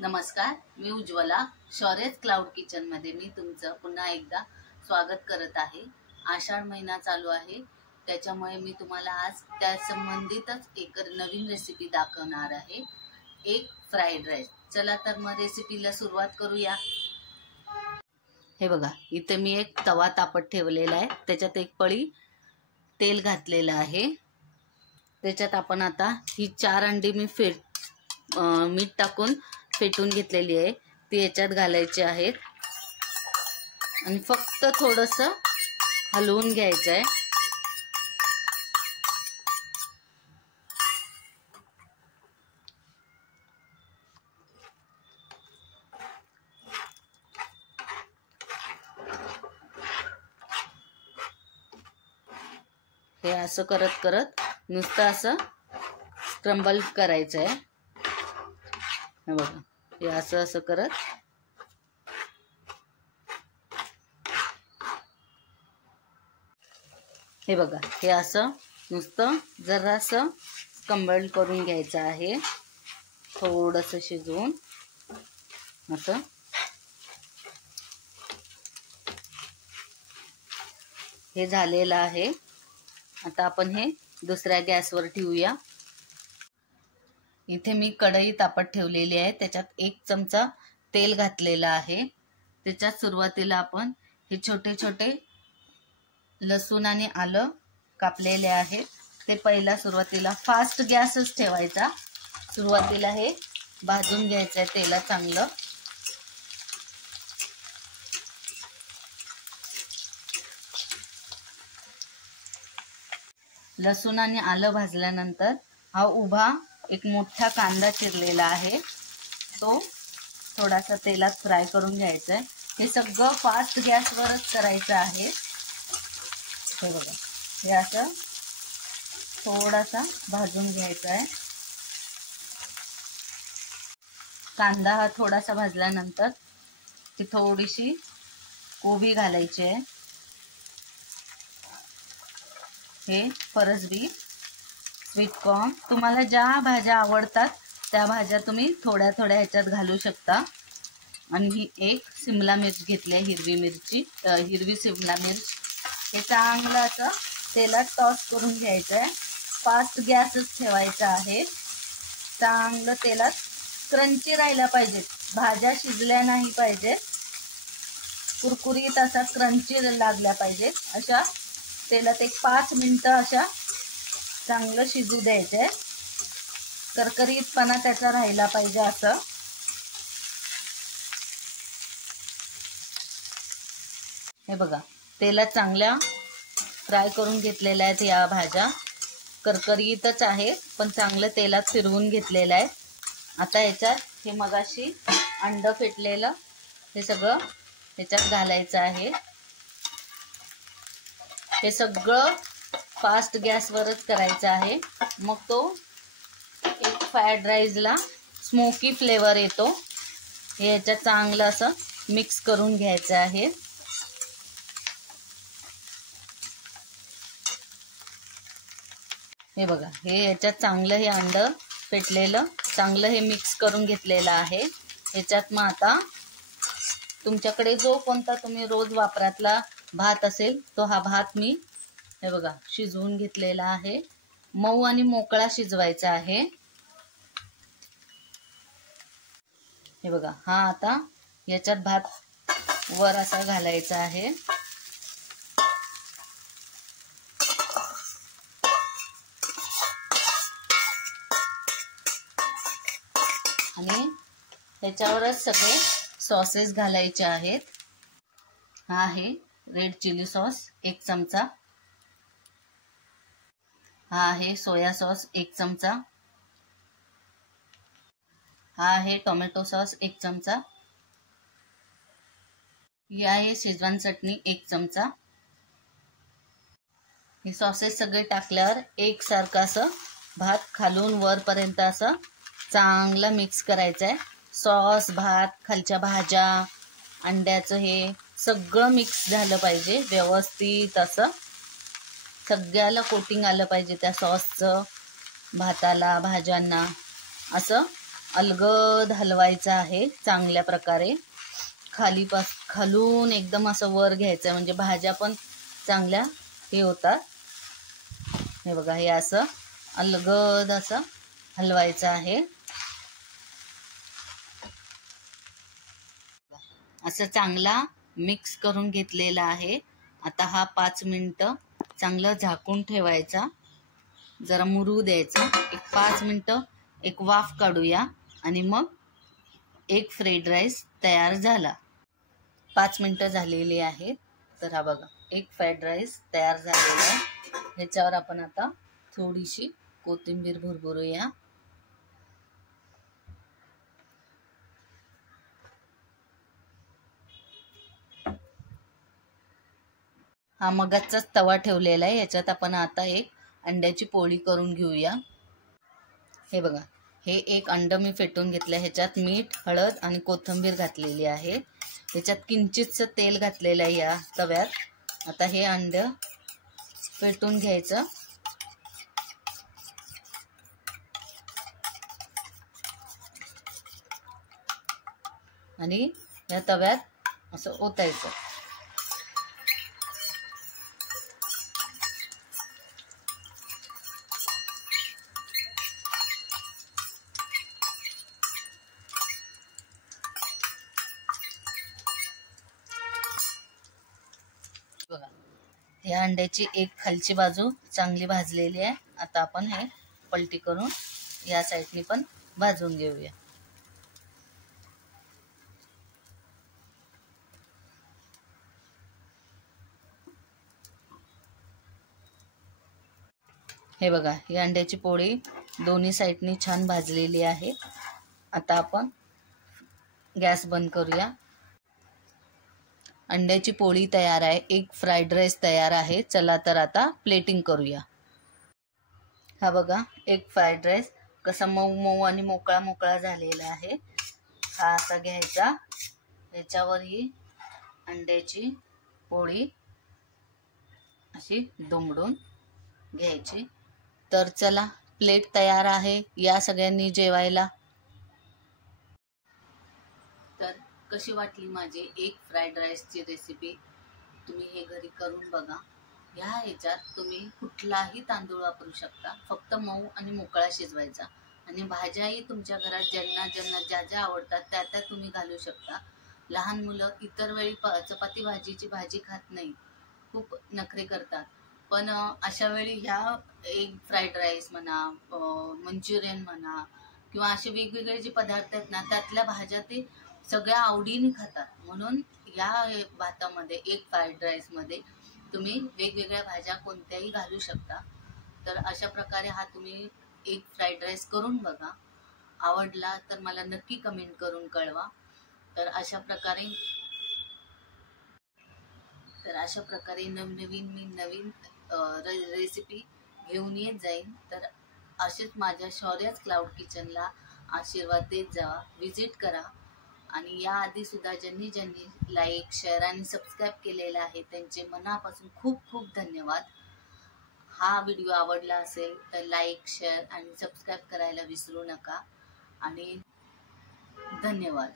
नमस्कार, मी Ujjwala. शौर्यच cloud kitchen मध्ये मी तुमचं पुन्हा एकदा स्वागत करत आहे. आषाढ महिना चालू आहे, त्याच्यामुळे मी तुम्हाला आज त्या संबंधितच एक नवीन रेसिपी दाखवणार आहे, एक फ्राईड राईस. चला तर मग रेसिपीला सुरुवात करूया. हे बघा, इथे मी एक तवा तापत ठेवलेला आहे, त्याच्यात एक पळी तेल घातलेलं आहे. त्याच्यात आपण आता ही 4 अंडी मी मीठ टाकून फेटून घेतलेली आहे, ती याच्यात घालायची आहेत आणि फक्त थोडंसं हलवून घ्यायचं आहे. हे असं करत करत नुसतं असं स्क्रम्बल करायचं आहे. हे बघा, हे असं असं करत हे बघा, हे असं नुसतं जरासं स्क्रम्बल करून घ्यायचं आहे, थोडंसं शिजवून असं. हे झालेलं आहे. आता आपण हे दुसऱ्या गॅसवर ठेवूया. इथे मी कढई तापत ठेवलेली आहे, त्याच्यात 1 चमचा तेल घातलेलं आहे. त्याच्यात सुरुवातीला आपण हे छोटे छोटे लसूण आणि आलं कापलेले आहेत, ते पहिला सुरुवातीला फास्ट गॅसच ठेवायचा. सुरुवातीला हे भाजून घ्यायचं आहे तेलात चांगलं. लसूण आणि आलं भाजल्यानंतर हा उभा एक मोठा कांदा चिरलेला आहे, तो थोडासा तेलात फ्राय करून घ्यायचा आहे. हे सगळं फास्ट गॅसवरच करायचं आहे. हे बघा, हे असं थोडासा भाजून घ्यायचा आहे. कांदा हा थोडासा भाजल्यानंतर ती थोडीशी कोबी घालायची आहे. हे फरसबी, स्वीटकॉर्न, तुम्हाला ज्या भाज्या आवडतात त्या भाज्या तुम्ही थोड्या थोड्या ह्याच्यात घालू शकता. आणि ही एक शिमला मिर्च घेतली आहे, हिरवी शिमला मिर्च. हे चांगलं असं तेलात टॉस करून घ्यायचं आहे. फास्ट गॅसच ठेवायचा आहे. चांगलं तेलात क्रंची राहायला पाहिजे, भाज्या शिजल्या नाही पाहिजे, कुरकुरीत असा क्रंची लागल्या पाहिजे. अशा तेलात एक 5 मिनिटं अशा चांगलं शिजू द्यायचंय. करकरीतपणा त्याचा राहिला पाहिजे असं. हे बघा, तेलात चांगल्या फ्राय करून घेतलेल्या आहेत या भाज्या. करकरीतच आहे, पण चांगलं तेलात फिरवून घेतलेलं आहे. आता याच्यात हे मगाशी अंड फेटलेलं हे सगळं ह्याच्यात घालायचं आहे. हे सगळं फास्ट गॅसवरच करायचं आहे, मग तो एक फ्राईड राईसला स्मोकी फ्लेवर येतो. हे याच्यात चांगलं असं मिक्स करून घ्यायचं आहे. हे बघा, हे याच्यात चांगलं हे अंड फेटलेलं चांगलं हे मिक्स करून घेतलेलं आहे. याच्यात मग आता तुमच्याकडे जो कोणता तुम्ही रोज वापरातला भात असेल तो हा भात मी हे बघा शिजवून घेतलेला आहे. मऊ आणि मोकळा शिजवायचा आहे. हे बघा, हा आता याच्यात भात वर असा घालायचा आहे. आणि त्याच्यावरच सगळे सॉसेस घालायचे आहेत. हा आहे रेड चिली सॉस 1 चमचा. हा आहे सोया सॉस 1 चमचा. हा आहे टोमॅटो सॉस 1 चमचा. ही आहे शेजवान चटणी 1 चमचा. हे सॉसेस सगळे टाकल्यावर एकसारखं असं भात खालून वरपर्यंत असं चांगलं मिक्स करायचं आहे. सॉस, भात, खालच्या भाज्या, अंड्याचं हे सगळं मिक्स झालं पाहिजे व्यवस्थित. असं सगळ्याला कोटिंग आलं पाहिजे त्या सॉसचं, भाताला, भाज्यांना. असं अलगद हलवायचा आहे चांगल्या प्रकारे. खालून एकदम असं वर घ्यायचं, म्हणजे भाज्या पण चांगल्या हे होतात. हे बघा, हे असं अलगद असं हलवायचं आहे. असं चांगला मिक्स करून घेतलेला आहे. आता हा 5 मिनिटं चांगलं झाकून ठेवायचा, जरा मुरू द्यायचा. एक 5 मिनिटं एक वाफ काढूया आणि मग एक फ्राईड राईस तयार झाला. 5 मिनिटं झालेली आहेत. तर हा बघा, एक फ्राईड राईस तयार झालेला आहे. ह्याच्यावर आपण आता थोडीशी कोथिंबीर भुरभुरूया. हा मगाचाच तवा ठेवलेला आहे. याच्यात आपण आता एक अंड्याची पोळी करून घेऊया. हे बघा, हे एक अंड मी फेटून घेतलं. ह्याच्यात मीठ, हळद आणि कोथिंबीर घातलेली आहे. ह्याच्यात किंचितचं तेल घातलेलं आहे या तव्यात. आता हे अंड फेटून घ्यायचं आणि या तव्यात असं ओतायचं. बघा, या अंड्याची एक खालची बाजू चांगली भाजलेली आहे. आता आपण हे पलटी करून या साईडनी पण भाजून घेऊया. हे बघा, ही अंड्याची पोळी दोन्ही साईडनी छान भाजलेली आहे. आता आपण गॅस बंद करूया. अंड्याची पोळी तयार आहे. एक फ्राईड राईस तयार आहे. चला तर आता प्लेटिंग करूया. हा बघा, एक फ्राईड राईस कसा मऊ मऊ आणि मोकळा मोकळा झालेला आहे. हा असा घ्यायचा, याच्यावर ही अंड्याची पोळी अशी दुमडून घ्यायची. तर चला, प्लेट तयार आहे. या सगळ्यांनी जेवायला. तर कशी वाटली माझी एक फ्राईड राईसची रेसिपी? तुम्ही हे घरी करून बघा. ह्या ह्याच्यात तुम्ही कुठलाही तांदूळ वापरू शकता. फक्त मऊ आणि मोकळा शिजवायचा. आणि भाज्याही तुमच्या घरात ज्यांना ज्यांना ज्या ज्या आवडतात त्या त्या तुम्ही घालू शकता. लहान मुलं इतर वेळी चपाती भाजीची भाजी खात नाही, खूप नखरे करतात. पण अशा वेळी ह्या एक फ्राईड राईस म्हणा, मंचुरियन म्हणा, किंवा असे वेगवेगळे जे पदार्थ आहेत ना, त्यातल्या भाज्या ते सगळ्या आवडीने खातात. म्हणून या भातामध्ये, एक फ्राईड राईसमध्ये तुम्ही वेगवेगळ्या भाज्या कोणत्याही घालू शकता. तर अशा प्रकारे हा तुम्ही एक फ्राईड राईस करून बघा. आवडला तर मला नक्की कमेंट करून कळवा. तर अशा प्रकारे नवीन रेसिपी घेऊन येत जाईन. तर असेच माझ्या शौर्याज क्लाउड किचनला आशीर्वाद देत जावा, विजिट करा. आणि याआधी सुद्धा ज्यांनी लाईक, शेअर आणि सबस्क्राईब केलेलं आहे त्यांचे मनापासून खूप खूप धन्यवाद. हा व्हिडिओ आवडला असेल तर लाईक, शेअर आणि सबस्क्राईब करायला विसरू नका. आणि धन्यवाद.